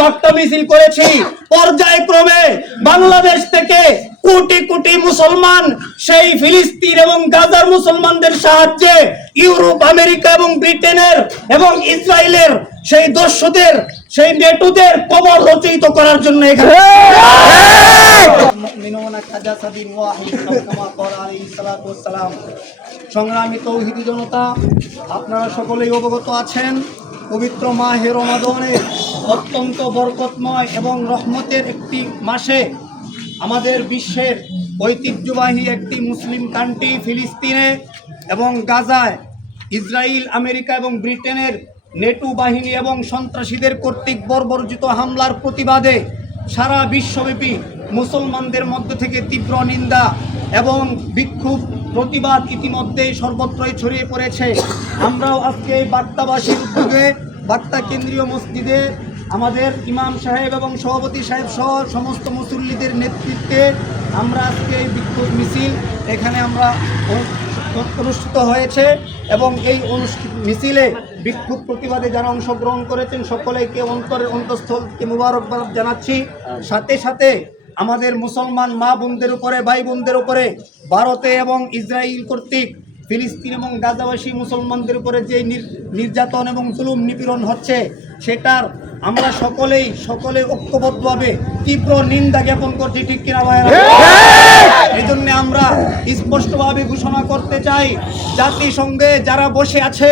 বার্তা মিছিল করেছি। পর্যায়ক্রমে বাংলাদেশ থেকে কোটি কোটি মুসলমান সেই ফিলিস্তিন এবং গাজার মুসলমানদের সাহায্যে ইউরোপ, আমেরিকা এবং ব্রিটেনের এবং ইসরায়েলের সেই দস্যুদের, সেই নেটুদের কবর রচিত করার জন্য এখানে সংগ্রামী তৌহিদি জনতা, আপনারা সকলেই অবগত আছেন, পবিত্র মাহে রমাদানের অত্যন্ত বরকতময় এবং রহমতের একটি মাসে আমাদের বিশ্বের ঐতিহ্যবাহী একটি মুসলিম কান্ট্রি ফিলিস্তিনে এবং গাজায় ইসরায়েল, আমেরিকা এবং ব্রিটেনের নেটো বাহিনী এবং সন্ত্রাসীদের কর্তৃক বর্বরোচিত হামলার প্রতিবাদে সারা বিশ্বব্যাপী মুসলমানদের মধ্যে থেকে তীব্র নিন্দা এবং বিক্ষোভ প্রতিবাদ ইতিমধ্যেই সর্বত্রই ছড়িয়ে পড়েছে। আমরাও আজকে এই বার্তাবাসীর উদ্যোগে বার্তা কেন্দ্রীয় মসজিদে আমাদের ইমাম সাহেব এবং সভাপতি সাহেব সহ সমস্ত মুসল্লিদের নেতৃত্বে আমরা আজকে এই বিক্ষোভ মিছিল এখানে আমরা অনুষ্ঠিত হয়েছে এবং এই মিছিলে বিক্ষোভ প্রতিবাদে যারা অংশগ্রহণ করেছেন সকলেকে অন্তঃস্থলকে মুবারকবাদ জানাচ্ছি। সাথে সাথে আমাদের মুসলমান মা বোনদের উপরে, ভাই বোনদের উপরে ভারতে এবং ইসরায়েল কর্তৃক ফিলিস্তিন এবং গাজাবাসী মুসলমানদের উপরে যে নির্যাতন এবং জুলুম নিপীড়ন হচ্ছে সেটার আমরা সকলে ঐক্যবদ্ধভাবে তীব্র নিন্দা জ্ঞাপন করছি, ঠিক কিনা ভাইরা? এই জন্য আমরা স্পষ্টভাবে ঘোষণা করতে চাই, জাতিসংঘে যারা বসে আছে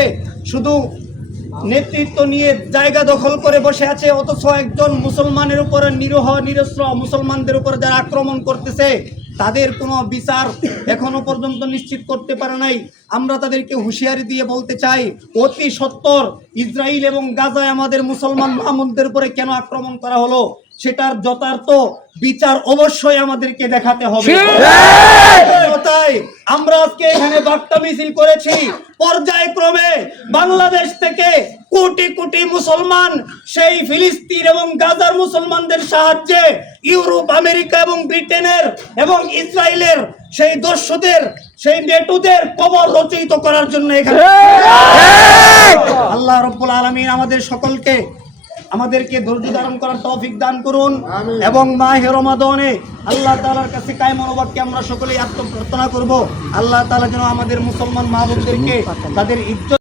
শুধু নেতৃত্ব নিয়ে জায়গা দখল করে বসে আছে, অথচ একজন মুসলমানের উপরে নিরস্ত্র মুসলমানদের উপরে যারা আক্রমণ করতেছে তাদের কোনো বিচার এখনো পর্যন্ত নিশ্চিত করতে পারে নাই। আমরা তাদেরকে হুঁশিয়ারি দিয়ে বলতে চাই, অতি সত্বর ইসরায়েল এবং গাজায় আমাদের মুসলমান মামুনদের উপরে কেন আক্রমণ করা হলো সেটার যথার্থ বিচার অবশ্যই আমাদেরকে দেখাতে হবে। তাই আমরা আজকে এখানে বার্তা মিছিল করেছি। পর্যায়ক্রমে বাংলাদেশ থেকে কোটি কোটি মুসলমান সেই ফিলিস্তিন এবং গাজার মুসলমানদের সাহায্যে ইউরোপ, আমেরিকা এবং ব্রিটেনের এবং ইসরায়েলের সেই দস্যুদের, সেই নেটুদের কবর রচিত করার জন্য এখানে আল্লাহ রাব্বুল আলামিন আমাদেরকে ধৈর্য ধারণ করার তৌফিক দান করুন এবং মাহে রমাদানে আল্লাহ তাআলার কাছে কায় মনোবাক্যে আমরা সকলেই আত্মপ্রার্থনা করব, আল্লাহ তাআলা যেন আমাদের মুসলমান মা বোনদেরকে তাদের ইজ্জত